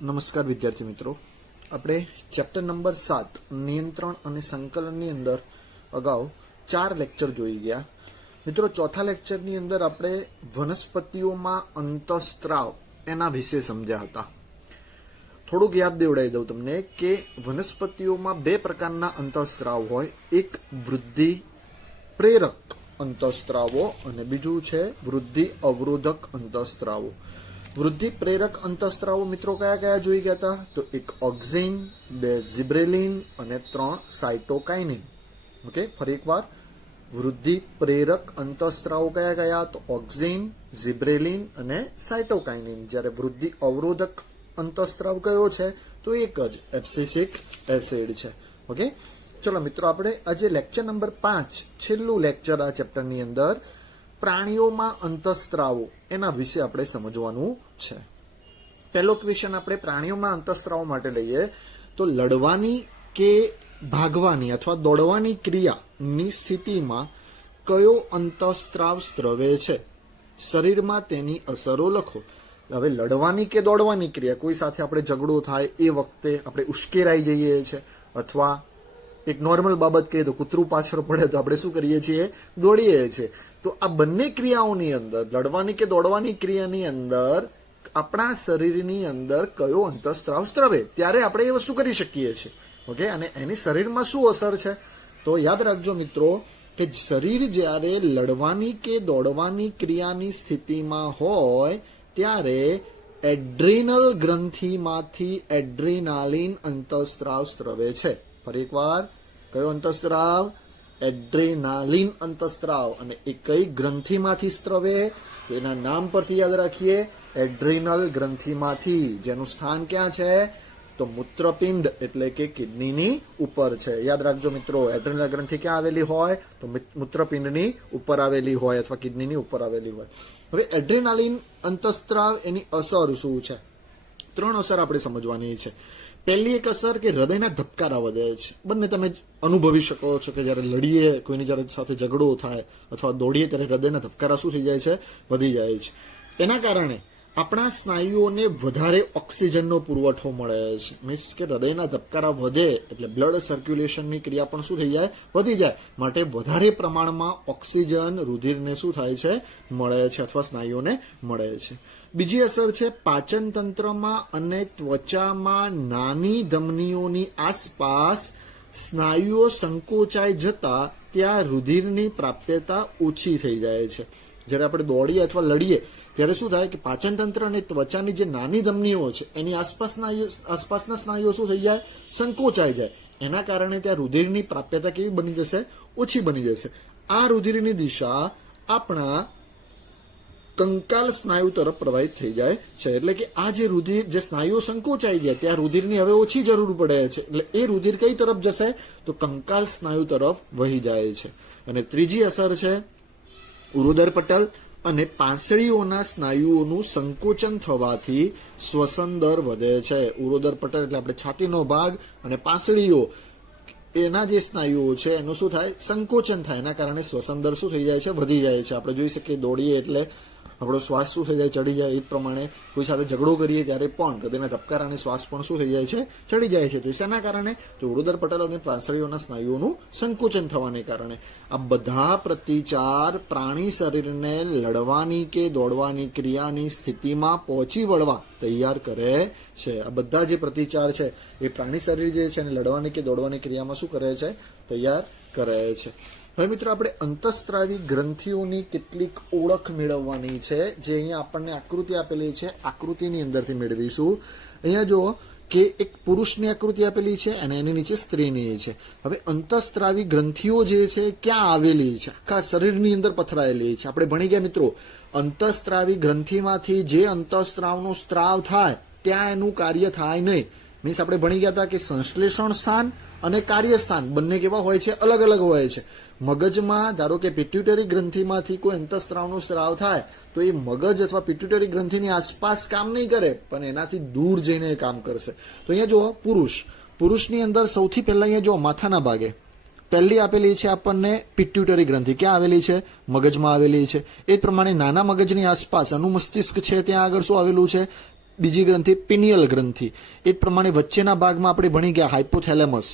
નમસ્કાર વિદ્યાર્થી મિત્રો, આપણે ચેપ્ટર નંબર 7 નિયંત્રણ અને સંકલનની અંદર અગાઉ 4 લેક્ચર જોઈ ગયા. મિત્રો, ચોથા લેક્ચરની અંદર આપણે વનસ્પતિઓમાં અંતઃસ્ત્રાવ એના વિશે સમજ્યા હતા. થોડુંક યાદ દેવડાવી દઉં તમને કે વનસ્પતિઓમાં બે પ્રકારના અંતઃસ્ત્રાવ હોય. એક વૃદ્ધિ પ્રેરક અંતઃસ્ત્રાવો અને બીજું છે વૃદ્ધિ અવરોધક અંતઃસ્ત્રાવો. વૃદ્ધિ પ્રેરક અંતઃસ્ત્રાવો મિત્રો કયા કયા જોઈ ગયા હતા? તો એક ઓક્ઝિન, બે ઝિબ્રેલિન અને 3 સાયટોકાઇનિન. ઓકે, ફરી એકવાર, વૃદ્ધિ પ્રેરક અંતઃસ્ત્રાવો કયા કયા? તો ઓક્ઝિન, ઝિબ્રેલિન અને સાયટોકાઇનિન. જ્યારે વૃદ્ધિ અવરોધક અંતઃસ્ત્રાવ કયો છે? તો એક જ એબ્સિસિક એસિડ છે. ઓકે, ચલો મિત્રો, આપણે આજે લેક્ચર નંબર 5 છેલ્લું લેક્ચર આ ચેપ્ટરની અંદર પ્રાણીઓમાં અંતઃસ્ત્રાવો એના વિશે આપણે સમજવાનું છે. પહેલો ક્વેશ્ચન આપણે પ્રાણીઓમાં અંતઃસ્ત્રાવો માટે લઈએ તો લડવાની કે ભાગવાની અથવા દોડવાની ક્રિયાની સ્થિતિમાં કયો અંતઃસ્ત્રાવ સ્ત્રવે છે? શરીરમાં તેની અસરો લખો. હવે લડવાની કે દોડવાની ક્રિયા, કોઈ સાથે આપણે ઝઘડો થાય એ વખતે આપણે ઉશ્કેરાઈ જઈએ છીએ, અથવા એક નોર્મલ બાબત કહીએ તો કૂતરું પાછળ પડે તો આપણે શું કરીએ છીએ? દોડીએ છીએ. તો આ બંને ક્રિયાઓની અંદર, લડવાની કે દોડવાની ક્રિયાની અંદર આપણા શરીરની અંદર કયો અંતઃસ્ત્રાવ સ્ત્રવે, ત્યારે આપણે એ વસ્તુ કરી શકીએ છીએ. ઓકે, અને એની શરીરમાં શું અસર છે? તો યાદ રાખજો મિત્રો કે શરીર જ્યારે લડવાની કે દોડવાની ક્રિયાની સ્થિતિમાં હોય ત્યારે એડ્રીનલ ગ્રંથિમાંથી એડ્રીનાલિન અંતઃસ્ત્રાવ સ્ત્રવે છે. ફરી એકવાર, કયો અંતઃસ્ત્રાવ? એડ્રેનાલિન અંતઃસ્ત્રાવ. અને એ કઈ ગ્રંથિમાંથી સ્ત્રવે? એના નામ પરથી યાદ રાખીએ, એડ્રીનલ ગ્રંથિમાંથી, જેનું સ્થાન ક્યાં છે? તો મૂત્રપિંડ એટલે કે કિડનીની ઉપર છે. યાદ રાખજો મિત્રો, એડ્રીનલ ગ્રંથિ ક્યાં આવેલી હોય? તો મૂત્રપિંડની ઉપર આવેલી હોય અથવા કિડનીની ઉપર આવેલી હોય. હવે એડ્રેનાલિન અંતઃસ્ત્રાવ એની અસર શું છે? 3 અસર આપણે સમજવાની છે. પહેલી એક અસર કે હૃદયના ધબકારા વધે છે. બંને તમે અનુભવી શકો છો કે જ્યારે લડીએ, કોઈની જ્યારે સાથે ઝઘડો થાય અથવા દોડીએ ત્યારે હૃદયના ધબકારા શું થઈ જાય છે? વધી જાય છે. એના કારણે આપણા સ્નાયુઓને વધારે ઓક્સિજનનો પુરવઠો મળે છે. મીન્સ કે હૃદયના ધબકારા વધે એટલે બ્લડ સર્ક્યુલેશનની ક્રિયા પણ શું થઈ જાય? વધી જાય. માટે વધારે પ્રમાણમાં ઓક્સિજન રુધિરને શું થાય છે? મળે છે અથવા સ્નાયુઓને મળે છે. બીજી અસર છે પાચન તંત્રમાં અને ત્વચામાં નાની ધમનીઓની આસપાસ સ્નાયુઓ સંકોચાઈ જતા ત્યાં રુધિરની પ્રાપ્યતા ઓછી થઈ જાય છે. જ્યારે આપણે દોડીએ અથવા લડીએ ત્યારે શું થાય કે પાચન તંત્ર અને ત્વચાની જે નાની ધમનીઓ છે એની આસપાસના સ્નાયુઓ શું થઈ જાય? સંકોચાઈ જાય. એના કારણે ત્યાં રુધિરની પ્રાપ્યતા કેવી બની જશે? ઓછી બની જશે. આ રુધિરની દિશા આપણા કંકાલ સ્નાયુ તરફ પ્રવાહિત થઈ જાય છે. એટલે કે આ જે રુધિર, જે સ્નાયુઓ સંકોચાઈ ગયા ત્યાં રુધિરની હવે ઓછી જરૂર પડે છે. એટલે એ રુધિર કઈ તરફ જશે? તો કંકાલ સ્નાયુ તરફ વહી જાય છે. અને ત્રીજી અસર છે ઉરોદર પટલ અને પાંસળીઓના સ્નાયુઓનું સંકોચન થવાથી શ્વસન દર વધે છે. ઉરોદર પટલ એટલે આપણે છાતીનો ભાગ, અને પાંસળીઓ એના જે સ્નાયુઓ છે એનું શું થાય? સંકોચન થાય. એના કારણે શ્વસન દર શું થઈ જાય છે? વધી જાય છે. આપણે જોઈ શકીએ દોડીએ એટલે આપણો શ્વાસ શું થઈ જાય? ચડી જાય. એ જ પ્રમાણે કોઈ સાથે ઝઘડો કરીએ ત્યારે પણ હૃદયના ધબકારા અને શ્વાસ પણ શું થઈ જાય છે? ચડી જાય છે. તો શેના કારણે? તો ઉરોદર પટલ અને પાંસળીઓના સ્નાયુઓનું સંકોચન થવાને કારણે. આ બધા પ્રતિચાર પ્રાણી શરીરને લડવાની કે દોડવાની ક્રિયાની સ્થિતિમાં પહોંચી વળવા તૈયાર કરે છે. આ બધા જે પ્રતિચાર છે એ પ્રાણી શરીર જે છે એને લડવાની કે દોડવાની ક્રિયામાં શું કરે છે? તૈયાર કરે છે. હવે મિત્રો, આપણે અંતઃસ્ત્રાવી ગ્રંથિઓની કેટલીક ઓળખ મેળવવાની છે, જે અહીંયા આપણને આકૃતિ આપેલી છે. આકૃતિની અંદરથી મેળવીશું. અહીંયા જુઓ કે એક પુરુષની આકૃતિ આપેલી છે અને એની નીચે સ્ત્રીની છે. હવે અંતઃસ્ત્રાવી ગ્રંથિઓ જે છે ક્યાં આવેલી છે? આખા શરીરની અંદર પથરાયેલી છે. આપણે ભણી ગયા મિત્રો, અંતઃસ્ત્રાવી ગ્રંથિમાંથી જે અંતઃસ્ત્રાવનો સ્ત્રાવ થાય ત્યાં એનું કાર્ય થાય નહીં. મીન્સ આપણે ભણી ગયા હતા કે સંશ્લેષણ સ્થાન અને કાર્યસ્થાન બંને કેવા હોય છે? અલગ અલગ હોય છે. મગજમાં ધારો કે પિટ્યુટરી ગ્રંથિમાંથી કોઈ અંતઃસ્ત્રાવનો સ્ત્રાવ થાય તો એ મગજ અથવા પિટ્યુટરી ગ્રંથિની આસપાસ કામ નહીં કરે, પણ એનાથી દૂર જઈને એ કામ કરશે. તો અહીંયા જુઓ, પુરુષની અંદર સૌથી પહેલા અહીંયા જુઓ માથાના ભાગે પહેલી આપેલી છે આપણને પિટ્યુટરી ગ્રંથિ. ક્યાં આવેલી છે? મગજમાં આવેલી છે. એ પ્રમાણે નાના મગજની આસપાસ અનુમસ્તિષ્ક છે, ત્યાં આગળ શું આવેલું છે? બીજી ગ્રંથિ પિનિયલ ગ્રંથિ. એ જ પ્રમાણે વચ્ચેના ભાગમાં આપણે ભણી ગયા હાઇપોથેલેમસ.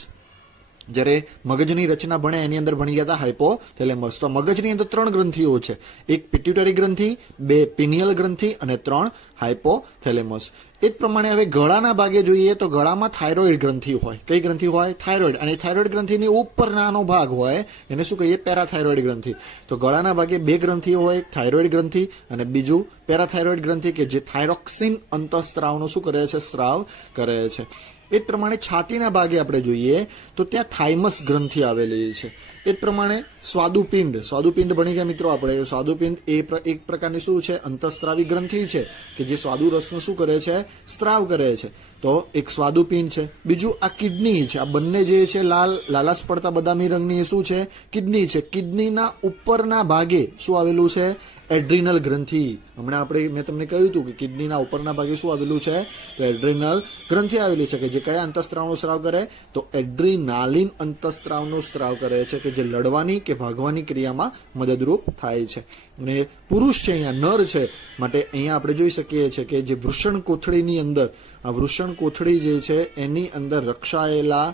જ્યારે મગજની રચના ભણે એની અંદર ભણી ગયા હતા હાઇપોથેલેમસ. તો મગજની અંદર 3 ગ્રંથિઓ છે. એક પિટ્યુટરી ગ્રંથિ, 2 પિનિયલ ગ્રંથિ અને 3 હાઇપોથેલેમસ. એ જ પ્રમાણે હવે ગળાના ભાગે જોઈએ તો ગળામાં થાઇરોઇડ ગ્રંથિ હોય. કઈ ગ્રંથિ હોય? થાઇરોઇડ. અને થાઇરોઇડ ગ્રંથિની ઉપર નાનો ભાગ હોય એને શું કહીએ? પેરાથાઇરોઇડ ગ્રંથિ. તો ગળાના ભાગે 2 ગ્રંથિઓ હોય, એક થાઇરોઇડ ગ્રંથિ અને બીજું પેરાથાઇરોઇડ ગ્રંથિ કે જે થાઇરોક્સિન અંતઃસ્ત્રાવનો શું કરે છે? સ્ત્રાવ કરે છે. એ જ પ્રમાણે છાતીના ભાગે આપણે જોઈએ તો ત્યાં થાઇમસ ગ્રંથિ આવેલી છે. એ જ પ્રમાણે સ્વાદુપિંડ ભણી ગયા મિત્રો આપણે. સ્વાદુપિંડ એ એક પ્રકારની શું છે? અંતઃસ્ત્રાવી ગ્રંથિ છે કે જે સ્વાદુ રસનો શું કરે છે? સ્ત્રાવ કરે છે. તો એક સ્વાદુપિંડ છે. બીજું આ કિડની છે. આ બંને જે છે લાલાશ પડતા બદામી રંગની એ શું છે? કિડની છે. કિડનીના ઉપરના ભાગે શું આવેલું છે? એડ્રિનલ ગ્રંથિ. હમણાં મેં તમને કહ્યું હતું કે કિડનીના ઉપરના ભાગે શું આવેલું છે? તો એડ્રિનલ ગ્રંથિ આવેલી છે કે જે કયા અંતઃસ્ત્રાવનો સ્ત્રાવ કરે? તો એડ્રીનાલિન અંતઃસ્ત્રાવનો સ્ત્રાવ કરે છે કે જે લડવાની કે ભાગવાની ક્રિયામાં મદદરૂપ થાય છે. અને પુરુષ છે, અહીંયા નર છે, માટે અહીંયા આપણે જોઈ શકીએ છીએ કે જે વૃષણ કોથળીની અંદર આ વૃષણ કોથળી જે છે એની અંદર રક્ષાયેલા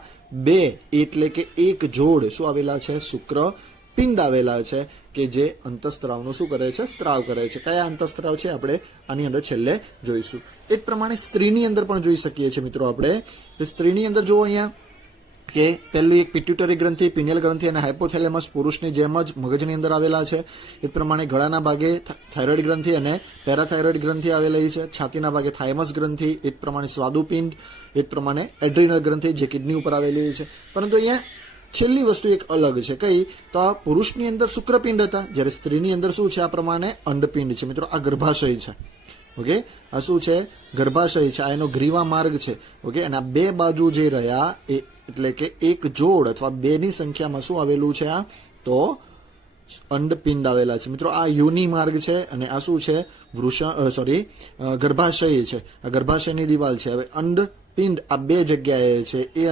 2 એટલે કે એક જોડ શું આવેલા છે? શુક્ર પિંડ આવેલા છે કે જે અંતઃસ્ત્રાવનો શું કરે છે? સ્ત્રાવ કરે છે. કયા અંતઃસ્ત્રાવ છે આપણે આની અંદર છેલ્લે જોઈશું. એ જ પ્રમાણે સ્ત્રીની અંદર પણ જોઈ શકીએ છીએ મિત્રો આપણે. સ્ત્રીની અંદર જુઓ અહીંયા કે પહેલું એક પિટ્યુટરી ગ્રંથિ, પિનિયલ ગ્રંથિ અને હાઇપોથેલેમસ પુરુષની જેમ જ મગજની અંદર આવેલા છે. એ જ પ્રમાણે ગળાના ભાગે થાઇરોઇડ ગ્રંથિ અને પેરાથાઇરોઇડ ગ્રંથિ આવેલી છે. છાતીના ભાગે થાઇમસ ગ્રંથિ, એ જ પ્રમાણે સ્વાદુપિંડ, એ જ પ્રમાણે એડ્રિનલ ગ્રંથિ જે કિડની ઉપર આવેલી છે. પરંતુ અહીંયા છેલ્લી વસ્તુ એક અલગ છે. કઈ? તો આ પુરુષની અંદર શુક્રપિંડ હતા, જ્યારે સ્ત્રીની અંદર શું છે? આ પ્રમાણે અંડપિંડ છે. મિત્રો આ ગર્ભાશય છે. ઓકે, આ શું છે? ગર્ભાશય છે. આ એનો ગ્રીવા માર્ગ છે. ઓકે, અને આ 2 બાજુ જે રહ્યા એ એટલે કે એક જોડ અથવા 2ની સંખ્યામાં શું આવેલું છે? આ તો અંડપિંડ આવેલા છે. મિત્રો આ યોનિ માર્ગ છે અને આ શું છે? ગર્ભાશય છે. આ ગર્ભાશયની દિવાલ છે. હવે અંડપિંડ આ 2 જગ્યાએ છે. એ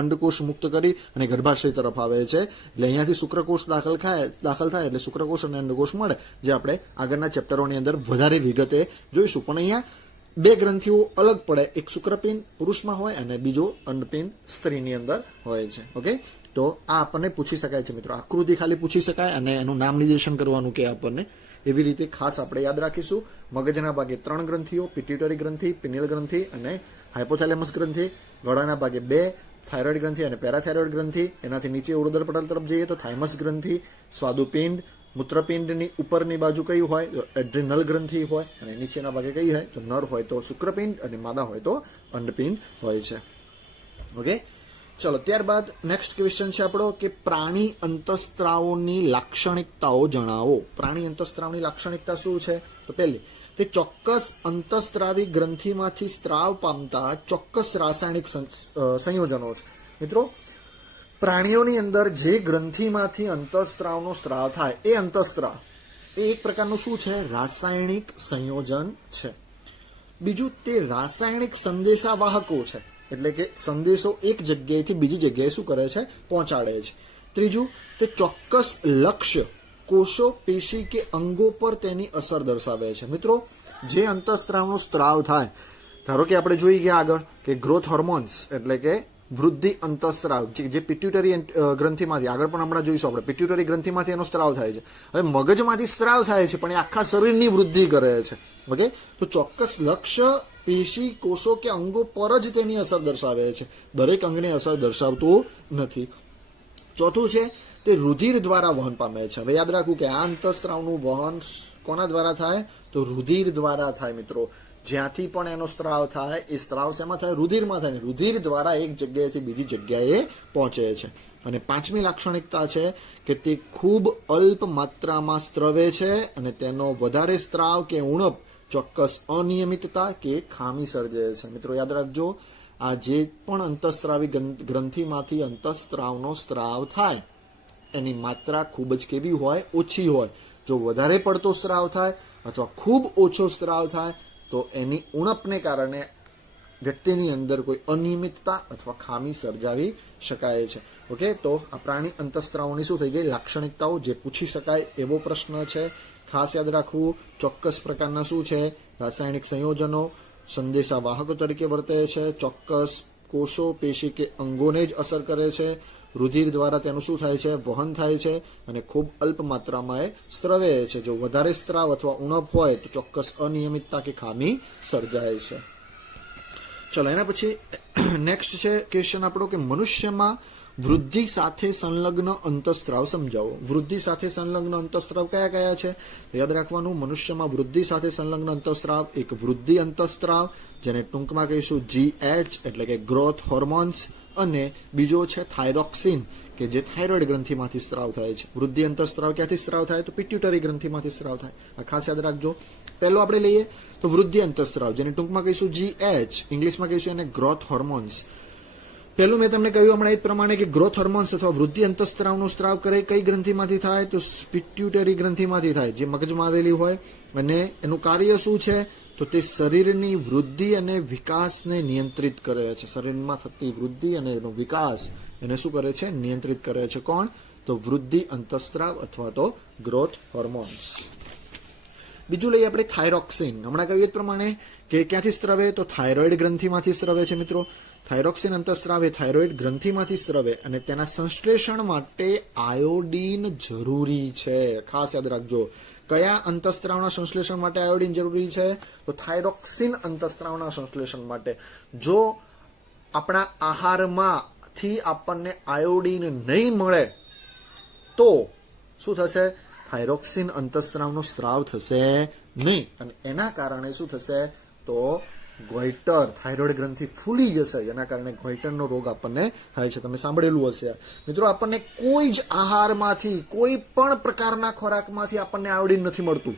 અંડકોષ મુક્ત કરી અને ગર્ભાશય તરફ આવે છે. એટલે અહીંયાથી શુક્રકોષ દાખલ થાય એટલે શુક્રકોષ અને અંડકોષ મળે, જે આપણે આગળના ચેપ્ટરોની અંદર વધારે વિગતે જોઈશું. પણ અહીંયા 2 ગ્રંથિઓ અલગ પડે. એક શુક્રપિંડ પુરુષમાં હોય અને બીજો અંડપિંડ સ્ત્રીની અંદર હોય છે. ઓકે, તો આ આપણને પૂછી શકાય છે મિત્રો. આકૃતિ ખાલી પૂછી શકાય અને એનું નામ નિર્દેશન કરવાનું કે આપણને. એવી રીતે ખાસ આપણે યાદ રાખીશું. મગજના ભાગે 3 ગ્રંથિઓ, પિટ્યુટરી ગ્રંથિ, પિનિયલ ગ્રંથિ અને હાઇપોથેલેમસ ગ્રંથિ. ગળાના ભાગે 2 થાઇરોઇડ ગ્રંથિ અને પેરાથાઇરોઇડ ગ્રંથિ. એનાથી નીચે ઉરોદર પટલ તરફ જઈએ તો થાઇમસ ગ્રંથિ, સ્વાદુપિંડ, મૂત્રપિંડની ઉપરની બાજુ કઈ હોય? તો એડ્રિનલ ગ્રંથિ હોય. અને નીચેના ભાગે કઈ હોય? તો નર હોય તો શુક્રપિંડ અને માદા હોય તો અંડપિંડ હોય છે. ઓકે, ચલો ત્યારબાદ નેક્સ્ટ ક્વેશ્ચન છે આપણો કે પ્રાણી અંતઃસ્ત્રાવોની લાક્ષણિકતાઓ જણાવો. પ્રાણી અંતઃસ્ત્રાવની લાક્ષણિકતા શું છે? તો પહેલી, તે ચોક્કસ અંતઃસ્ત્રાવી ગ્રંથિમાંથી સ્ત્રાવ પામતા ચોક્કસ રાસાયણિક સંયોજનો છે. મિત્રો પ્રાણીઓની અંદર જે ગ્રંથિમાંથી અંતઃસ્ત્રાવનો સ્ત્રાવ થાય એ અંતઃસ્ત્રાવ એ એક પ્રકારનું શું છે? રાસાયણિક સંયોજન છે. બીજું, તે રાસાયણિક સંદેશાવાહકો છે. એટલે કે સંદેશો એક જગ્યાએથી બીજી જગ્યાએ શું કરે છે? પહોંચાડે છે. ત્રીજું, તે ચોક્કસ લક્ષ્ય કોષો, પેશી કે અંગો પર તેની અસર દર્શાવે છે. મિત્રો જે અંતઃસ્ત્રાવનો સ્ત્રાવ થાય, ધારો કે આપણે જોઈ ગયા આગળ કે ગ્રોથ હોર્મોન્સ એટલે કે વૃદ્ધિ અંતઃસ્ત્રાવ જે પિટ્યુટરી ગ્રંથિમાંથી, આગળ પણ હમણાં જોઈશું આપણે, પિટ્યુટરી ગ્રંથિમાંથી એનો સ્ત્રાવ થાય છે. હવે મગજમાંથી સ્ત્રાવ થાય છે પણ એ આખા શરીરની વૃદ્ધિ કરે છે. ઓકે, તો ચોક્કસ લક્ષ્ય, પેશી, કોષો કે અંગો પર જ તેની અસર દર્શાવે છે. દરેક અંગની અસર દર્શાવતું નથી. ચોથું છે, તે રુધિર દ્વારા વહન પામે છે. હવે યાદ રાખવું કે આ અંતઃસ્ત્રાવનું વહન કોના દ્વારા થાય? તો રુધિર દ્વારા થાય. મિત્રો જ્યાંથી પણ એનો સ્ત્રાવ થાય એ સ્ત્રાવ શેમાં થાય? રુધિરમાં થાય. રુધિર દ્વારા એક જગ્યાએથી બીજી જગ્યાએ પહોંચે છે. અને 5મી લાક્ષણિકતા છે કે તે ખૂબ અલ્પ માત્રામાં સ્ત્રવે છે અને તેનો વધારે સ્ત્રાવ કે ઉણપ ચોક્કસ અનિયમિતતા કે ખામી સર્જે છે. મિત્રો યાદ રાખજો, આ જે પણ અંતઃસ્ત્રાવી ગ્રંથિમાંથી અંતઃસ્ત્રાવનો સ્ત્રાવ થાય એની માત્રા ખૂબ જ કેવી હોય? ઓછી હોય. જો વધારે પડતો સ્ત્રાવ થાય અથવા ખૂબ ઓછો સ્ત્રાવ થાય તો એની ઉણપને કારણે વ્યક્તિની અંદર કોઈ અનિયમિતતા અથવા ખામી સર્જાવી શકાય છે. ઓકે, તો આ પ્રાણી અંતઃસ્ત્રાવોની શું થઈ ગઈ? લાક્ષણિકતાઓ જે પૂછી શકાય એવો પ્રશ્ન છે. ખાસ યાદ રાખવું, ચોક્કસ પ્રકારના શું છે? રાસાયણિક સંયોજનો, સંદેશા વાહકો તરીકે વર્તે છે, ચોક્કસ કોષો, પેશી કે અંગોને જ અસર કરે છે, રુધિર દ્વારા તેનું શું થાય છે, વહન થાય છે, અને ખૂબ અલ્પ માત્રામાં એ સ્રવે છે. જો વધારે સ્ત્રાવ અથવા ઉણપ હોય તો ચોક્કસ અનિયમિતતા કે ખામી સર્જાય છે. ચલો એના પછી નેક્સ્ટ છે ક્વેશ્ચન આપણો કે મનુષ્યમાં વૃદ્ધિ સાથે સંલગ્ન અંતઃસ્ત્રાવ સમજાવો. વૃદ્ધિ સાથે સંલગ્ન અંતઃસ્ત્રાવ કયા કયા છે? યાદ રાખવાનું, મનુષ્યમાં વૃદ્ધિ સાથે સંલગ્ન અંતઃસ્ત્રાવ એક વૃદ્ધિ અંતઃસ્ત્રાવ, જેને ટૂંકમાં કહીશું GH એટલે કે ગ્રોથ હોર્મોન્સ, અને બીજો છે થાઇરોક્સિન કે જે થાઇરોઇડ ગ્રંથિમાંથી સ્ત્રાવ થાય છે. વૃદ્ધિ અંતઃસ્ત્રાવ ક્યાંથી સ્ત્રાવ થાય? તો પિટ્યુટરી ગ્રંથિમાંથી સ્ત્રાવ થાય. આ ખાસ યાદ રાખજો. પહેલો આપણે લઈએ તો વૃદ્ધિ અંતઃસ્ત્રાવ, જેને ટૂંકમાં કહીશું GH, ઇંગ્લિશમાં કહીશું એને ગ્રોથ હોર્મોન્સ. પહેલું મેં તમને કહ્યું હમણાં એ પ્રમાણે કે ગ્રોથ હોર્મોન્સ અથવા વૃદ્ધિ અંતઃસ્ત્રાવનો સ્ત્રાવ કરે કઈ ગ્રંથિમાંથી થાય? તો પિટ્યુટરી ગ્રંથિમાંથી થાય, જે મગજમાં આવેલી હોય. અને એનું કાર્ય શું છે? તો તે શરીરની વૃદ્ધિ અને વિકાસને નિયંત્રિત કરે છે. શરીરમાં થતી વૃદ્ધિ અને એનો વિકાસ એને શું કરે છે? નિયંત્રિત કરે છે. કોણ? તો વૃદ્ધિ અંતઃસ્ત્રાવ અથવા તો ગ્રોથ હોર્મોન્સ. બીજું લઈએ આપણે થાઇરોક્સિન. હમણાં કહ્યું એ પ્રમાણે કે ક્યાંથી સ્રવે? તો થાઇરોઇડ ગ્રંથિમાંથી સ્રવે છે મિત્રો. થાઇરોક્સિન અંતઃસ્ત્રાવ એ થાઇરોઇડ ગ્રંથિમાંથી સ્રવે અને તેના સંશ્લેષણ માટે આયોડીન જરૂરી છે. ખાસ યાદ રાખજો, કયા અંતઃસ્ત્રાવના સંશ્લેષણ માટે આયોડીન જરૂરી છે? તો થાઇરોક્સિન અંતઃસ્ત્રાવના સંશ્લેષણ માટે. જો આપણા આહારમાંથી આપણને આયોડીન નહીં મળે તો શું થશે? થાઇરોક્સિન અંતઃસ્ત્રાવનો સ્ત્રાવ થશે નહીં, અને એના કારણે શું થશે? તો ગોઈટર, થાઇરોઇડ ગ્રંથિ ફૂલી જશે, જેના કારણે ગોઈટરનો રોગ આપણને થાય છે. તમે સાંભળેલું હશે મિત્રો. આપણને કોઈ જ આહારમાંથી, કોઈ પણ પ્રકારના ખોરાકમાંથી આપણને આયોડીન નથી મળતું.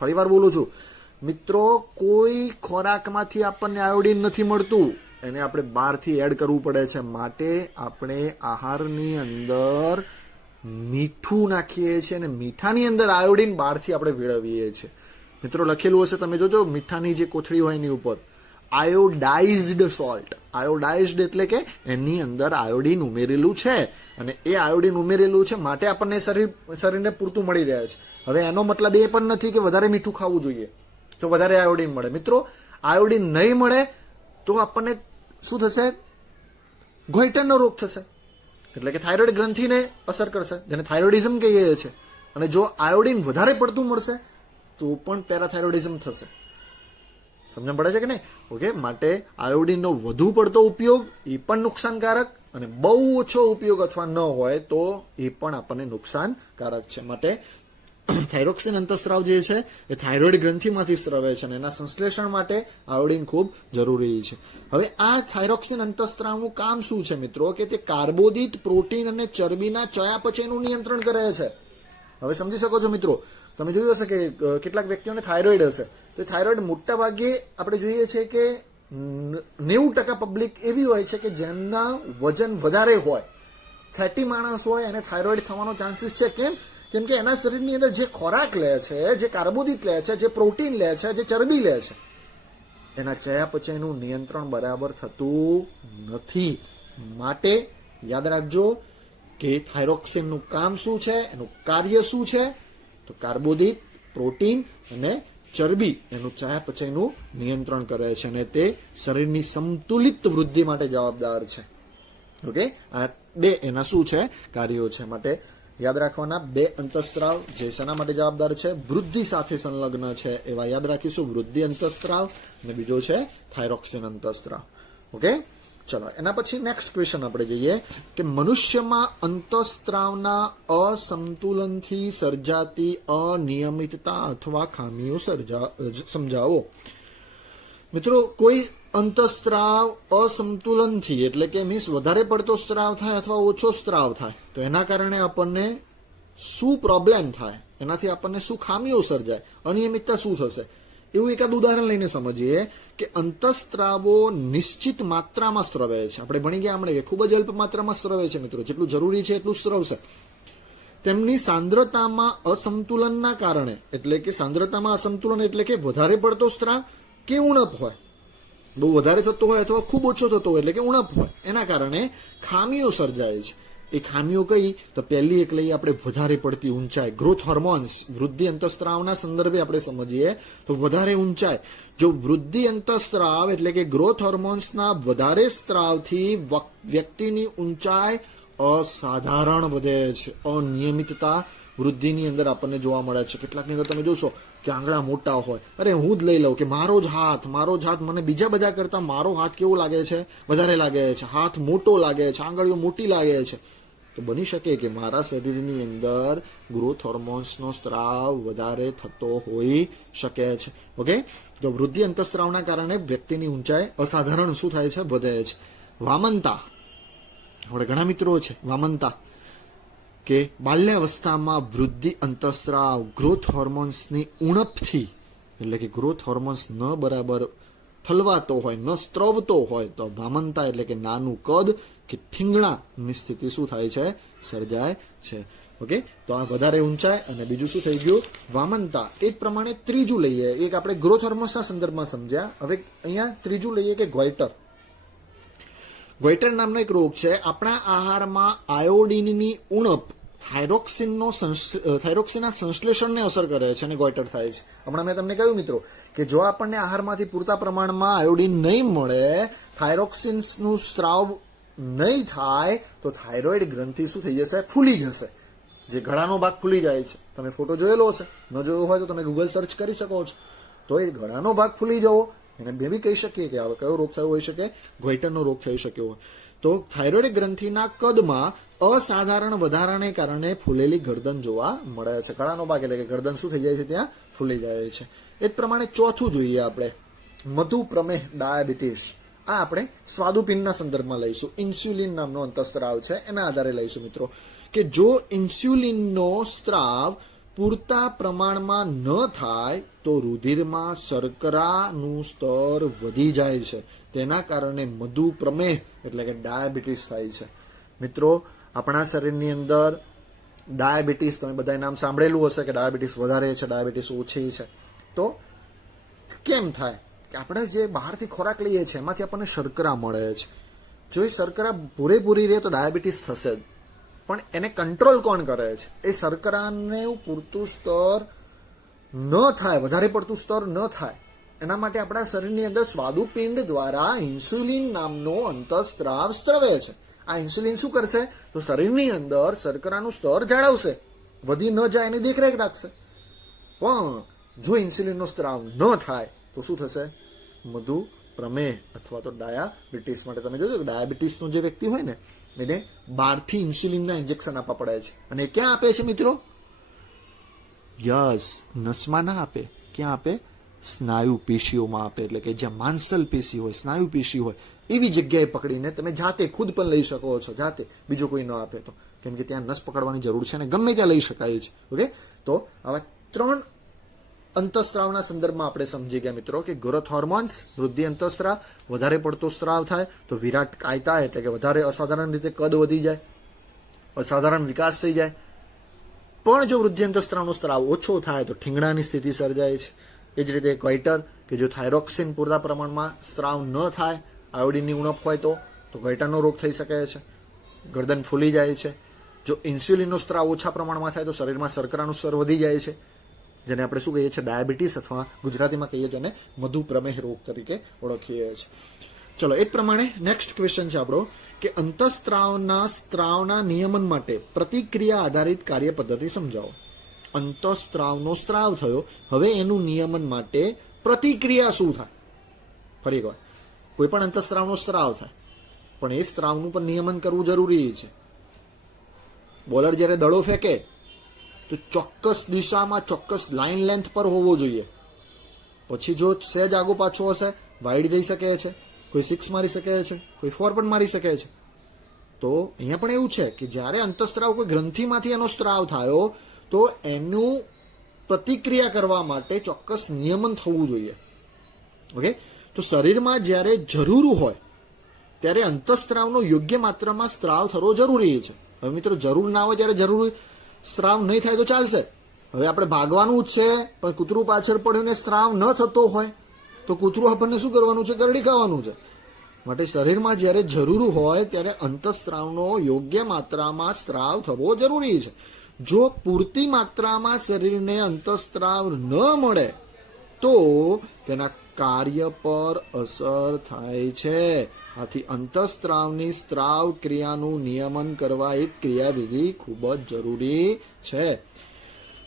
ફરીવાર બોલું છું મિત્રો, કોઈ ખોરાકમાંથી આપણને આયોડીન નથી મળતું, એને આપણે બહારથી એડ કરવું પડે છે. માટે આપણે આહારની અંદર મીઠું નાખીએ છીએ અને મીઠાની અંદર આયોડીન બહારથી આપણે ભેળવીએ છીએ. મિત્રો લખેલું હશે, તમે જોજો મીઠાની જે કોથળી હોય એની ઉપર આયોડાઇઝ્ડ સોલ્ટ. આયોડાઇઝ્ડ એટલે કે એની અંદર આયોડીન ઉમેરેલું છે, અને એ આયોડીન ઉમેરેલું છે માટે આપણને શરીરને પૂરતું મળી રહે છે. હવે એનો મતલબ એ પણ નથી કે વધારે મીઠું ખાવું જોઈએ તો વધારે આયોડીન મળે. મિત્રો આયોડીન નહીં મળે તો આપણને શું થશે? ગોઈટરનો રોગ થશે, એટલે કે થાઇરોઇડ ગ્રંથિને અસર કરશે, જેને થાઇરોઇડિઝમ કહીએ છીએ. અને જો આયોડીન વધારે પડતું મળશે તો પણ પેરાથાઇરોઇડિઝમ થશે. સમજણ પડે છે કે નહીં? ઓકે, માટે આયોડીનનો વધુ પડતો ઉપયોગ એ પણ નુકસાનકારક, અને બહુ ઓછો ઉપયોગ અથવા ન હોય તો એ પણ આપણને નુકસાનકારક છે. માટે થાઇરોક્સિન અંતઃસ્ત્રાવ જે છે એ થાઇરોઇડ ગ્રંથિમાંથી સ્રવે છે, અને એના સંશ્લેષણ માટે આયોડીન ખૂબ જરૂરી છે. હવે આ થાઇરોક્સિન અંતઃસ્ત્રાવનું કામ શું છે મિત્રો? કે તે કાર્બોદિત, પ્રોટીન અને ચરબીના ચયાપચયનું નિયંત્રણ કરે છે. હવે સમજી શકો છો મિત્રો, તમે જોયું હશે કે કેટલાક વ્યક્તિઓને થાઇરોઇડ હશે, તો થાઇરોઇડ મોટા ભાગે આપણે જોઈએ છીએ કે 90% પબ્લિક એવી હોય છે કે જેમના વજન વધારે હોય, ફેટી માણસ હોય, એને થાઇરોઇડ થવાનો ચાન્સીસ છે. કેમ કે એના શરીરની અંદર જે ખોરાક લે છે, જે કાર્બોદિત લે છે, જે પ્રોટીન લે છે, જે ચરબી લે છે, એના ચયાપચયનું નિયંત્રણ બરાબર થતું નથી. માટે યાદ રાખજો કે થાઇરોક્સિનનું કામ શું છે, એનું કાર્ય શું છે? તો કાર્બોદિત, પ્રોટીન અને ચરબી એનું ચયાપચયનું નિયંત્રણ કરે છે, અને તે શરીરની સંતુલિત વૃદ્ધિ માટે જવાબદાર છે. ઓકે, આ બે એના શું છે? કાર્યો છે. માટે યાદ રાખવાના બે અંતઃસ્ત્રાવ જે શેના માટે જવાબદાર છે? વૃદ્ધિ સાથે સંલગ્ન છે, એવા યાદ રાખીશું. વૃદ્ધિ અંતઃસ્ત્રાવ અને બીજો છે થાઇરોક્સિન અંતઃસ્ત્રાવ. ઓકે, ચલો એના પછી નેક્સ્ટ ક્વેશ્ચન આપણે જઈએ કે મનુષ્યમાં અંતઃસ્ત્રાવના અસંતુલનથી સર્જાતી અનિયમિતતા અથવા ખામીઓ સમજાવો. મિત્રો કોઈ અંતઃસ્ત્રાવ અસંતુલનથી એટલે કે મીન્સ વધારે પડતો સ્ત્રાવ થાય અથવા ઓછો સ્ત્રાવ થાય તો એના કારણે આપણને શું પ્રોબ્લેમ થાય, એનાથી આપણને શું ખામીઓ સર્જાય, અનિયમિતતા શું થશે, એવું એકાદ ઉદાહરણ લઈને સમજીએ કે અંતઃસ્ત્રાવો નિશ્ચિત માત્રામાં સ્રવે છે. આપણે ભણી ગયા હમણાં કે ખૂબ જ અલ્પ માત્રામાં સ્રવે છે મિત્રો, જેટલું જરૂરી છે એટલું સ્રવશે. તેમની સાંદ્રતામાં અસંતુલનના કારણે, એટલે કે સાંદ્રતામાં અસંતુલન એટલે કે વધારે પડતો સ્ત્રાવ કે ઉણપ હોય, બહુ વધારે થતો હોય અથવા ખૂબ ઓછો થતો હોય એટલે કે ઉણપ હોય, એના કારણે ખામીઓ સર્જાય છે. એ ખામીઓ કઈ? તો પહેલી એક લઈએ આપણે વધારે પડતી ઊંચાઈ, ગ્રોથ હોર્મોન્સ. વૃદ્ધિ અંતઃસ્ત્રાવના સંદર્ભે આપણે સમજીએ તો વધારે ઊંચાઈ. જો વૃદ્ધિ અંતઃસ્ત્રાવ એટલે કે ગ્રોથ હોર્મોન્સના વધારે સ્ત્રાવથી વ્યક્તિની ઊંચાઈ અસાધારણ વધે છે. અનિયમિતતા વૃદ્ધિની અંદર આપણને જોવા મળે છે. કેટલાકની અંદર તમે જોશો કે આંગળા મોટા હોય. અરે હું જ લઈ લઉં કે મારો જ હાથ મને બીજા બધા કરતા મારો હાથ કેવો લાગે છે? વધારે લાગે છે. હાથ મોટો લાગે છે, આંગળીઓ મોટી લાગે છે. તો બની શકે કે મારા શરીરની અંદર ગ્રોથ હોર્મોન્સનો સ્ત્રાવ વધારે થતો હોઈ શકે છે. ઓકે, તો વૃદ્ધિ અંતઃસ્ત્રાવના કારણે વ્યક્તિની ઊંચાઈ અસાધારણ શું થાય છે? વધે છે. વામનતા. આપણે ઘણા મિત્રો છે વામનતા, કે બાલ્યાવસ્થામાં વૃદ્ધિ અંતઃસ્ત્રાવ ગ્રોથ હોર્મોન્સની ઉણપથી, એટલે કે ગ્રોથ હોર્મોન્સ ન બરાબર ઠલવાતો હોય, ન સ્ત્રવતો હોય, તો વામનતા એટલે કે નાનું કદ કે ઠીંગણાની સ્થિતિ શું થાય છે? સર્જાય છે. ઓકે, તો આ વધારે ઊંચાઈ અને બીજું શું થઈ ગયું? વામનતા. એ જ પ્રમાણે ત્રીજું લઈએ, એક આપણે ગ્રોથ હોર્મોન્સના સંદર્ભમાં સમજ્યા. હવે અહીંયા ત્રીજું લઈએ કે ગોઈટર. ગોઈટર નામનો એક રોગ છે. આપણા આહારમાં આયોડિનની ઉણપ થાઇરોક્સિનના સંશ્લેષણને અસર કરે છે અને ગોઈટર થાય છે. હમણાં મેં તમને કહ્યું મિત્રો કે જો આપણને આહારમાંથી પૂરતા પ્રમાણમાં આયોડિન નહીં મળે, થાઇરોક્સિનનું સ્ત્રાવ નહીં થાય, તો થાઇરોઇડ ગ્રંથિ શું થઈ જશે? ફૂલી જશે. જે ગળાનો ભાગ ફૂલી જાય છે, તમે ફોટો જોયેલો હશે, ન જોયો હોય તો તમે ગૂગલ સર્ચ કરી શકો છો. તો એ ગળાનો ભાગ ફૂલી જવો એને બે બી કહી શકીએ કે હવે કયો રોગ થયો હોઈ શકે? ગોઈટરનો રોગ થઈ શક્યો હોય. તો થાઇરોઇડ ગ્રંથિના કદમાં અસાધારણ વધારાને કારણે ફૂલેલી ગરદન જોવા મળે છે. ગળાનો ભાગ એટલે કે ગરદન શું થઈ જાય છે? ત્યાં ફૂલી જાય છે. એ જ પ્રમાણે ચોથું જોઈએ આપણે, મધુપ્રમેહ, ડાયાબિટીસ. આ આપણે સ્વાદુપિંડના સંદર્ભમાં લઈશું. ઇન્સ્યુલિન નામનો અંતઃસ્ત્રાવ છે, એના આધારે લઈશું મિત્રો, કે જો ઇન્સ્યુલિનનો સ્ત્રાવ પૂરતા પ્રમાણમાં ન થાય તો રુધિરમાં શર્કરાનું સ્તર વધી જાય છે. તેના કારણે મધુપ્રમેહ એટલે કે ડાયાબિટીસ થાય છે. મિત્રો, આપણા શરીરની અંદર ડાયાબિટીસ, તમે બધાએ નામ સાંભળેલું હશે કે ડાયાબિટીસ વધારે છે, ડાયાબિટીસ ઓછી છે. તો કેમ થાય? કે આપણે જે બહારથી ખોરાક લઈએ છીએ એમાંથી આપણને શર્કરા મળે છે. જો એ શર્કરા પૂરેપૂરી રહે તો ડાયાબિટીસ થશે જ. પણ એને કંટ્રોલ કોણ કરે છે? એ શર્કરાને પૂરતું સ્તર ન થાય, વધારે પડતું સ્તર ન થાય, એના માટે આપણા શરીરની અંદર સ્વાદુપિંડ દ્વારા ઇન્સ્યુલિન નામનો અંતઃસ્ત્રાવ સ્ત્રવે છે. આ ઇન્સ્યુલિન શું કરશે? તો શરીરની અંદર શર્કરાનું સ્તર જાળવશે, વધી ન જાય એની દેખરેખ રાખશે. પણ જો ઇન્સ્યુલિનનો સ્ત્રાવ ન થાય તો શું થશે? મધુપ્રમેહ અથવા તો ડાયાબિટીસ. માટે તમે જોજો કે ડાયાબિટીસનો જે વ્યક્તિ હોય ને એને બહારથી ઇન્સ્યુલિનના ઇન્જેક્શન આપવા પડે છે. અને ક્યાં આપે છે મિત્રો? યસ, નસમાં ના આપે. ક્યાં આપે? સ્નાયુ પેશીઓમાં આપે. એટલે કે જ્યાં માંસલ પેશી હોય, સ્નાયુ પેશી હોય, એવી જગ્યાએ પકડીને તમે જાતે ખુદ પણ લઈ શકો છો, જાતે, બીજો કોઈ ન આપે તો. કેમ કે ત્યાં નસ પકડવાની જરૂર છે અને ગમે ત્યાં લઈ શકાય છે. ઓકે, તો આવા 3 અંતઃસ્ત્રાવના સંદર્ભમાં આપણે સમજી ગયા મિત્રો કે ગ્રોથ હોર્મોન્સ, વૃદ્ધિ અંતઃસ્ત્રાવ, વધારે પડતો સ્ત્રાવ થાય તો વિરાટ કાયતા એટલે કે વધારે અસાધારણ રીતે કદ વધી જાય, અસાધારણ વિકાસ થઈ જાય. પણ જો વૃદ્ધિ અંતઃસ્ત્રાવનો સ્ત્રાવ ઓછો થાય તો ઠીંગણાની સ્થિતિ સર્જાય છે. એ જ રીતે ગોઈટર, કે જો થાઇરોક્સિન પૂરતા પ્રમાણમાં સ્ત્રાવ ન થાય, આયોડિનની ઉણપ હોય તો ગોઈટરનો રોગ થઈ શકે છે. ગરદન ફૂલી જાય છે. જો ઇન્સ્યુલિનનો સ્ત્રાવ ઓછા પ્રમાણમાં થાય તો શરીરમાં શર્કરાનું સ્તર વધી જાય છે, જેને આપણે શું કહીએ છીએ? ડાયાબિટીસ, અથવા ગુજરાતીમાં કહીએ તો એને મધુપ્રમેહ રોગ તરીકે ઓળખીએ છીએ. ચલો, એ જ પ્રમાણે નેક્સ્ટ ક્વેશ્ચન છે આપણો કે સ્ત્રાવના નિયમન માટે પ્રતિક્રિયા આધારિત કાર્ય પદ્ધતિ સમજાવો. અંતઃસ્ત્રાવનો સ્ત્રાવ થયો, હવે એનું નિયમન માટે પ્રતિક્રિયા શું થાય? ફરી એકવાર, કોઈ પણ અંતઃસ્ત્રાવનો સ્ત્રાવ થાય પણ એ સ્ત્રાવનું પણ નિયમન કરવું જરૂરી છે. બોલર જ્યારે દડો ફેંકે તો ચોક્કસ દિશામાં, ચોક્કસ લાઇન લેન્થ પર હોવો જોઈએ. પછી જો સહેજ આગો પાછો હશે, વાઇડ જઈ શકે છે, કોઈ 6 મારી શકે છે, કોઈ 4 પણ મારી શકે છે. તો અહીંયા પણ એવું છે કે જ્યારે અંતઃસ્ત્રાવ કોઈ ગ્રંથિમાંથી એનો સ્ત્રાવ થયો તો એનું પ્રતિક્રિયા કરવા માટે ચોક્કસ નિયમન થવું જોઈએ. ઓકે, તો શરીરમાં જ્યારે જરૂર હોય ત્યારે અંતઃસ્ત્રાવનો યોગ્ય માત્રામાં સ્ત્રાવ થવો જરૂરી છે. હવે મિત્રો, જરૂર ના હોય ત્યારે જરૂર સ્ત્રાવ નહીં થાય તો ચાલશે. હવે આપણે ભાગવાનું જ છે પણ કૂતરું પાછળ પડ્યું ને સ્ત્રાવ ન થતો હોય તો કૂતરું આપણને શું કરવાનું છે? કરડી ખાવાનું છે. માટે શરીરમાં જ્યારે જરૂર હોય ત્યારે અંતઃસ્ત્રાવનો યોગ્ય માત્રામાં સ્ત્રાવ થવો જરૂરી છે. જો પૂરતી માત્રામાં શરીરને અંતઃસ્ત્રાવ ન મળે તો તેના કાર્ય પર અસર થાય છે. આથી અંતઃસ્ત્રાવની સ્ત્રાવ ક્રિયાનું નિયમન કરવા એક ક્રિયાવિધિ ખૂબ જ જરૂરી છે.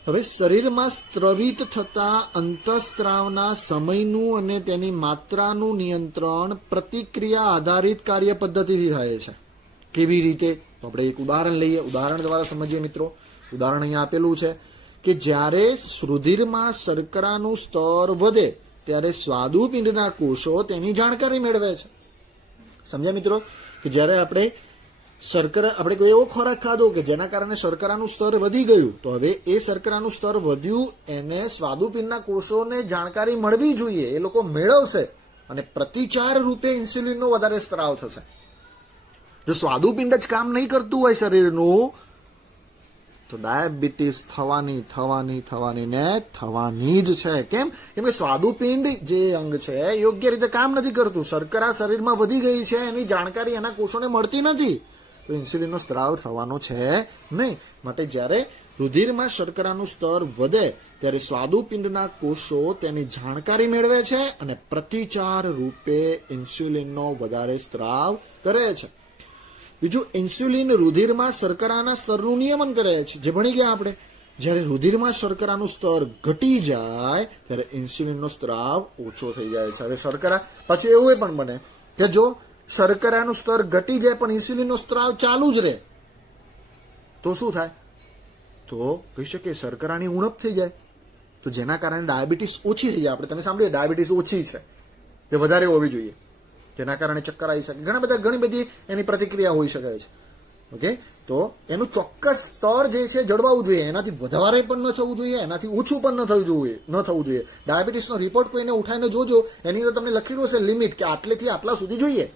હવે શરીરમાં સ્ત્રવિત થતા અંતઃસ્ત્રાવના સમયનું અને તેની માત્રાનું નિયંત્રણ પ્રતિક્રિયા આધારિત કાર્ય પદ્ધતિથી થાય છે. કેવી રીતે? તો આપણે એક ઉદાહરણ લઈએ, ઉદાહરણ દ્વારા સમજીએ મિત્રો. ઉદાહરણ અહીંયા આપેલું છે કે જ્યારે રુધિરમાં શર્કરાનું સ્તર વધે ત્યારે સ્વાદુપિંડના કોષો તેની જાણકારી મેળવે છે. સમજ્યા મિત્રો? કે જ્યારે આપણે કોઈ એવો ખોરાક ખાધો કે જેના કારણે શર્કરાનું સ્તર વધી ગયું, તો હવે એ શર્કરાનું સ્તર વધ્યું એને સ્વાદુપિંડના કોષોને જાણકારી મળવી જોઈએ, એ લોકો મેળવશે અને પ્રતિચાર રૂપે ઇન્સ્યુલિનનો વધારે સ્ત્રાવ થશે. જો સ્વાદુપિંડ જ કામ નહીં કરતું હોય શરીરનું, તો ડાયાબિટીસ થવાની જ છે. કેમ કે સ્વાદુપિંડ જે અંગ છે યોગ્ય રીતે કામ નથી કરતું. શર્કરા શરીરમાં વધી ગઈ છે, એની જાણકારી એના કોષોને મળતી નથી, તો ઇન્સ્યુલિનનો સ્ત્રાવ થવાનો છે નહીં. માટે જ્યારે રુધિરમાં શર્કરાનું સ્તર વધે ત્યારે સ્વાદુપિંડના કોષો તેની જાણકારી મેળવે છે અને પ્રતિચાર રૂપે ઇન્સ્યુલિનનો વધારે સ્ત્રાવ કરે છે. બીજું, ઇન્સ્યુલિન રુધિરમાં શર્કરાના સ્તરનું નિયમન કરે છે, જે ભણી ગયા આપણે. જ્યારે રુધિરમાં શર્કરાનું સ્તર ઘટી જાય ત્યારે ઇન્સ્યુલિનનો સ્ત્રાવ ઓછો થઈ જાય છે. હવે શર્કરા પછી એવું પણ બને કે જો શર્કરાનું સ્તર ઘટી જાય પણ ઇન્સ્યુલિનનો સ્ત્રાવ ચાલુ જ રહે તો શું થાય? તો કહી શકીએ શર્કરાની ઉણપ થઈ જાય, તો જેના કારણે ડાયાબિટીસ ઓછી થઈ જાય. આપણે તમે સાંભળીએ ડાયાબિટીસ ઓછી છે, તે વધારે હોવી જોઈએ, જેના કારણે ચક્કર આવી શકે, ઘણી બધી એની પ્રતિક્રિયા હોઈ શકે છે. ઓકે, તો એનું ચોક્કસ સ્તર જે છે જળવાવું જોઈએ, એનાથી વધારે પણ ન થવું જોઈએ, એનાથી ઓછું પણ ન થવું જોઈએ. ડાયાબિટીસનો રિપોર્ટ કોઈને ઉઠાઈને જોજો, એની અંદર તમને લખેલું હશે લિમિટ કે આટલેથી આટલા સુધી જોઈએ,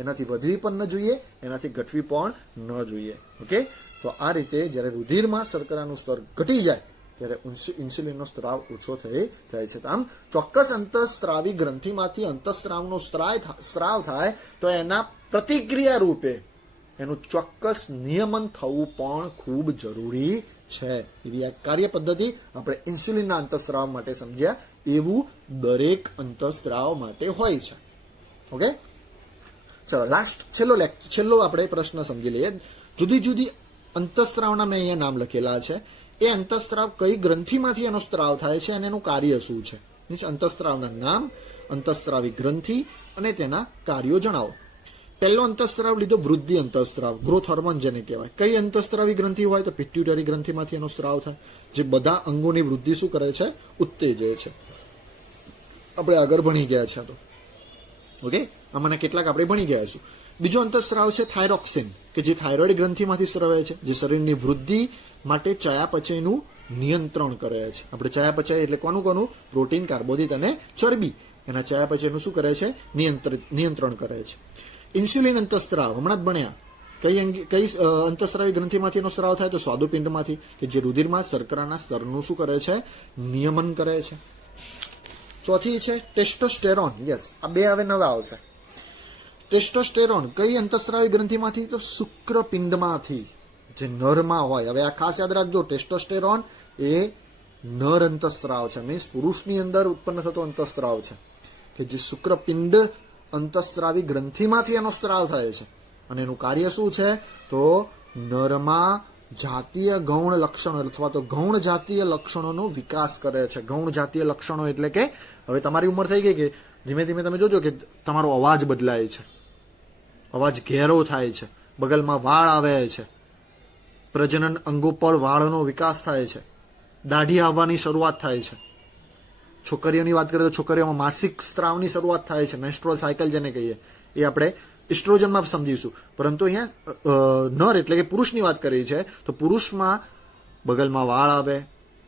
એનાથી વધવી પણ ન જોઈએ, એનાથી ઘટવી પણ ન જોઈએ. ઓકે, તો આ રીતે જ્યારે રુધિરમાં શર્કરાનું સ્તર ઘટી જાય ત્યારે ઇન્સ્યુલિનનો સ્ત્રાવ ઓછો થઈ જાય છે. આમ ચોક્કસ અંતઃસ્ત્રાવી ગ્રંથિમાંથી અંતઃસ્ત્રાવનો સ્ત્રાવ થાય તો એના પ્રતિક્રિયા રૂપે એનું ચોક્કસ નિયમન થવું પણ ખૂબ જરૂરી છે. એવી આ કાર્ય પદ્ધતિ આપણે ઇન્સ્યુલિનના અંતઃસ્ત્રાવ માટે સમજ્યા, એવું દરેક અંતઃસ્ત્રાવ માટે હોય છે. ઓકે, ચલો છેલ્લો આપણે પ્રશ્ન સમજી લઈએ. જુદી જુદી અંતઃસ્ત્રાવના મેં અહીંયા નામ લખેલા છે. એ અંતઃસ્ત્રાવ કઈ ગ્રંથિમાંથી એનો સ્ત્રાવ થાય છે અને એનું કાર્ય શું છે. અંતઃસ્ત્રાવના નામ, અંતઃસ્ત્રાવી ગ્રંથિ અને તેના કાર્યો જણાવો. પહેલો અંતઃસ્ત્રાવ લીધો વૃદ્ધિ અંતઃસ્ત્રાવ, ગ્રોથ હોર્મોન જેને કહેવાય. કઈ અંતઃસ્ત્રાવી ગ્રંથિ હોય તો પિટ્યુટરી ગ્રંથિમાંથી એનો સ્ત્રાવ થાય, જે બધા અંગોની વૃદ્ધિ શું કરે છે? ઉત્તેજે છે. આપણે આગળ ભણી ગયા છે. તો ઓકે, આમાંના કેટલાક આપણે ભણી ગયા છું. બીજો અંતઃસ્ત્રાવ છે થાઇરોક્સિન, કે જે થાઇરોઇડ ગ્રંથિમાંથી સ્રવે છે, જે શરીરની વૃદ્ધિ માટે ચયાપચયનું નિયંત્રણ કરે છે. આપણે ચયાપચય એટલે કોનું? પ્રોટીન, કાર્બોદિત અને ચરબી. એના ચયાપચયનું શું કરે છે? નિયંત્રણ કરે છે. ઇન્સ્યુલિન અંતઃસ્ત્રાવ હમણાં જ ભણ્યા. કઈ અંતઃસ્ત્રાવી ગ્રંથિમાંથી એનો સ્ત્રાવ થાય તો સ્વાદુપિંડમાંથી, કે જે રુધિરમાં શર્કરાના સ્તરનું શું કરે છે? નિયમન કરે છે. ચોથી છે ટેસ્ટોસ્ટેરોન. યસ, આ બે હવે નવા આવશે. ટેસ્ટોસ્ટેરોન કઈ અંતઃસ્ત્રાવી ગ્રંથિમાંથી તો શુક્રપિંડમાંથી, જે નરમાં હોય. હવે આ ખાસ યાદ રાખજો, ટેસ્ટોસ્ટેરોન એ નર અંતઃસ્ત્રાવ છે, મીન્સ પુરુષની અંદર ઉત્પન્ન થતો અંતઃસ્ત્રાવ છે, કે જે શુક્રપિંડ અંતઃસ્ત્રાવી ગ્રંથિમાંથી એનો સ્ત્રાવ થાય છે. અને એનું કાર્ય શું છે? તો નરમાં જાતીય ગૌણ લક્ષણો અથવા તો ગૌણ જાતીય લક્ષણોનો વિકાસ કરે છે. ગૌણ જાતીય લક્ષણો એટલે કે હવે તમારી ઉંમર થઈ ગઈ કે ધીમે ધીમે તમે જોજો કે તમારો અવાજ બદલાય છે, અવાજ ઘેરો થાય છે, બગલમાં વાળ આવે છે, પ્રજનન અંગો પર વાળનો વિકાસ થાય છે, દાઢી આવવાની શરૂઆત થાય છે. છોકરીઓની વાત કરીએ તો છોકરીઓમાં માસિક સ્ત્રાવની શરૂઆત થાય છે, મેન્સ્ટ્રુઅલ સાયકલ જેને કહીએ, એ આપણે ઇસ્ટ્રોજનમાં સમજીશું. પરંતુ અહીંયા નર એટલે કે પુરુષની વાત કરી છે, તો પુરુષમાં બગલમાં વાળ આવે,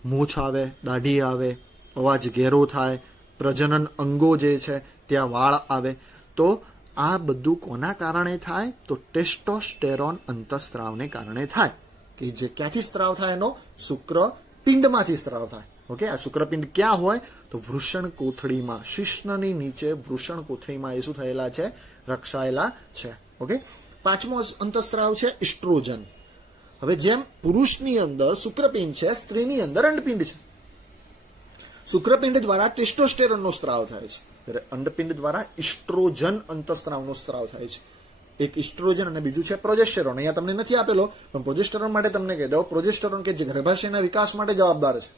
મૂછ આવે, દાઢી આવે, અવાજ ઘેરો થાય, પ્રજનન અંગો જે છે ત્યાં વાળ આવે. તો આ બધું કોના કારણે થાય? તો ટેસ્ટોસ્ટેરોન અંતઃસ્ત્રાવને કારણે થાય, કે જે ક્યાંથી સ્ત્રાવ થાય? એનો શુક્રપિંડમાંથી સ્ત્રાવ થાય. ઓકે, આ શુક્રપિંડ ક્યાં હોય તો વૃષણ કોથળીમાં, શિશ્નની નીચે વૃષણ કોથળીમાં એ શું થયેલા છે, રક્ષાયેલા છે. ઓકે, પાંચમો અંતઃસ્ત્રાવ છે ઇસ્ટ્રોજન. હવે જેમ પુરુષની અંદર શુક્રપિંડ છે, સ્ત્રીની અંદર અંડપિંડ છે. શુક્રપિંડ દ્વારા ટેસ્ટોસ્ટેરોનનો સ્ત્રાવ થાય છે, ત્યારે અંડપિંડ દ્વારા ઇસ્ટ્રોજન અંતઃસ્ત્રાવનો સ્ત્રાવ થાય છે. એક ઇસ્ટ્રોજન અને બીજું છે પ્રોજેસ્ટેરોન. અહીંયા તમને નથી આપેલો, પણ પ્રોજેસ્ટેરોન માટે તમને કહી દઉં, પ્રોજેસ્ટેરોન કે જે ગર્ભાશયના વિકાસ માટે જવાબદાર છે.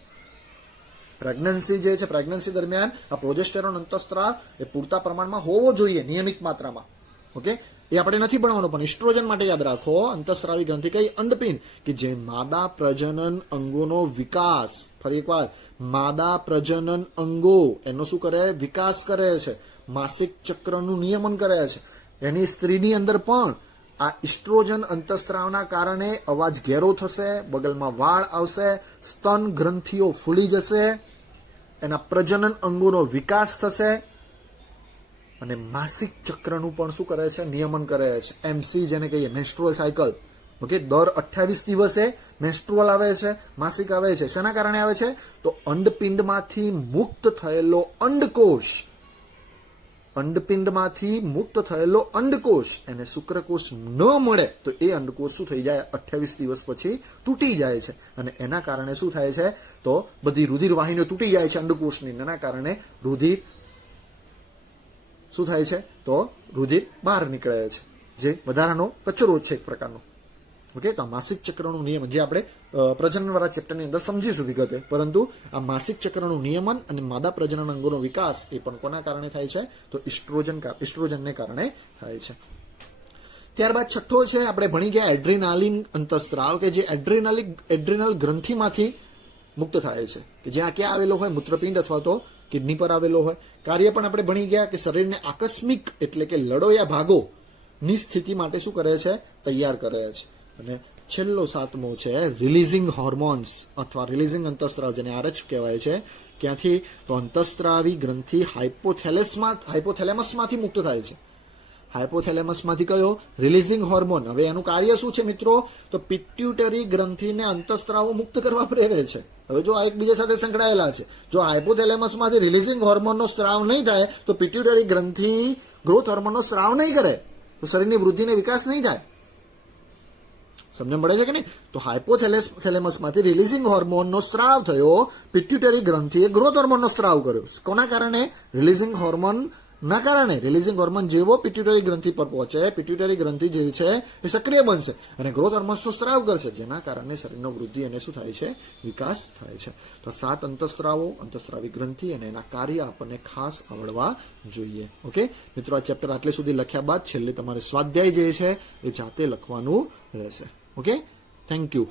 પ્રેગ્નન્સી જે છે, પ્રેગ્નન્સી દરમિયાન આ પ્રોજેસ્ટેરોન અંતઃસ્ત્રાવ એ પૂરતા પ્રમાણમાં હોવો જોઈએ, નિયમિત માત્રામાં. ઓકે, એ આપણે નથી ભણવાનું, પણ ઇસ્ટ્રોજન માટે યાદ રાખો, અંતઃસ્રાવી ગ્રંથિ કઈ, અંડપિંડ, કે જે માદા પ્રજનન અંગોનો વિકાસ, ફરી એકવાર, માદા પ્રજનન અંગો એનો શું કરે, વિકાસ કરે છે, માસિક ચક્રનું નિયમન કરે છે. એની સ્ત્રીની અંદર પણ આ ઇસ્ટ્રોજન અંતઃસ્ત્રાવના કારણે અવાજ ઘેરો થશે, બગલમાં વાળ આવશે, સ્તન ગ્રંથિઓ ફૂલી જશે, એના પ્રજનન અંગોનો વિકાસ થશે, અને માસિક ચક્રનું પણ શું કરે છે, નિયમન કરે છે. MC જેને કહીએ, મેન્સ્ટ્રુઅલ સાયકલ. ઓકે, દર 28 દિવસે મેન્સ્ટ્રુઅલ આવે છે, માસિક આવે છે. શેના કારણે આવે છે તો અંડપિંડમાંથી મુક્ત થયેલો અંડકોષ, અંડપિંડમાંથી મુક્ત થયેલો અંડકોષ એને શુક્રકોષ ન મળે તો એ અંડકોષ શું થઈ જાય, 28 દિવસ પછી તૂટી જાય છે. અને એના કારણે શું થાય છે તો બધી રુધિર વાહિનીઓ તૂટી જાય છે અંડકોષની. એના કારણે રુધિર શું થાય છે તો રુધિર બહાર નીકળે છે, જે વધારાનો કચરો છે એક પ્રકારનો. ઓકે, તો આ માસિક ચક્રનું નિયમન જે આપણે પ્રજનનવાળા ચેપ્ટરની અંદર સમજીશું વિગતે, પરંતુ આ માસિક ચક્રનું નિયમન અને માદા પ્રજનન અંગોનો વિકાસ એ પણ કોના કારણે થાય છે તો ઇસ્ટ્રોજનને કારણે થાય છે. ત્યારબાદ છઠ્ઠો છે, આપણે ભણી ગયા એડ્રીનાલિન અંતઃસ્ત્રાવ, કે જે એડ્રીનલ ગ્રંથિમાંથી મુક્ત થાય છે, કે જ્યાં ક્યાં આવેલો હોય, મૂત્રપિંડ અથવા તો કિડની પર આવેલો હોય. કાર્ય પણ આપણે ભણી ગયા કે શરીરને આકસ્મિક એટલે કે લડોયા ભાગોની સ્થિતિ માટે શું કરે છે, તૈયાર કરે છે. અને છેલ્લો સાતમો છે રિલીઝિંગ હોર્મોન્સ અથવા રિલીઝિંગ અંતઃસ્ત્રાવ, જેને RH કહેવાય છે. ક્યાંથી તો અંતઃસ્ત્રાવી ગ્રંથિ હાઇપોથેલેમસમાંથી મુક્ત થાય છે. હાઇપોથેલેમસમાંથી કયો, રિલીઝિંગ હોર્મોન. હવે એનું કાર્ય શું છે મિત્રો, તો પિટ્યુટરી ગ્રંથિને અંતઃસ્ત્રાવો મુક્ત કરવા પ્રેરે છે. હવે જો આ એકબીજા સાથે સંકળાયેલા છે, જો હાઇપોથેલેમસમાંથી રિલીઝિંગ હોર્મોનનો સ્ત્રાવ નહીં થાય તો પિટ્યુટરી ગ્રંથિ ગ્રોથ હોર્મોનનો સ્ત્રાવ નહીં કરે તો શરીરની વૃદ્ધિને વિકાસ નહીં થાય. સમજણ પડે છે કે નહીં? તો હાઇપોથેલેમસમાંથી રિલીઝિંગ હોર્મોનનો સ્ત્રાવ થયો, પિટ્યુટરી ગ્રંથિએ ગ્રોથ હોર્મોનનો સ્ત્રાવ કર્યો. કોના કારણે? રિલીઝિંગ હોર્મોનના કારણે. રિલીઝિંગ હોર્મોન જેવો પિટ્યુટરી ગ્રંથિ પર પહોંચે, પિટ્યુટરી ગ્રંથિ જે છે એ સક્રિય બનશે અને ગ્રોથ હોર્મોન્સનો સ્ત્રાવ કરશે, જેના કારણે શરીરનો વૃદ્ધિ અને શું થાય છે, વિકાસ થાય છે. તો 7 અંતઃસ્ત્રાવો, અંતઃસ્ત્રાવી ગ્રંથિ અને એના કાર્ય આપણને ખાસ આવડવા જોઈએ. ઓકે મિત્રો, આ ચેપ્ટર આટલે સુધી લખ્યા બાદ છેલ્લે તમારે સ્વાધ્યાય જે છે એ જાતે લખવાનું રહેશે. Okay, thank you.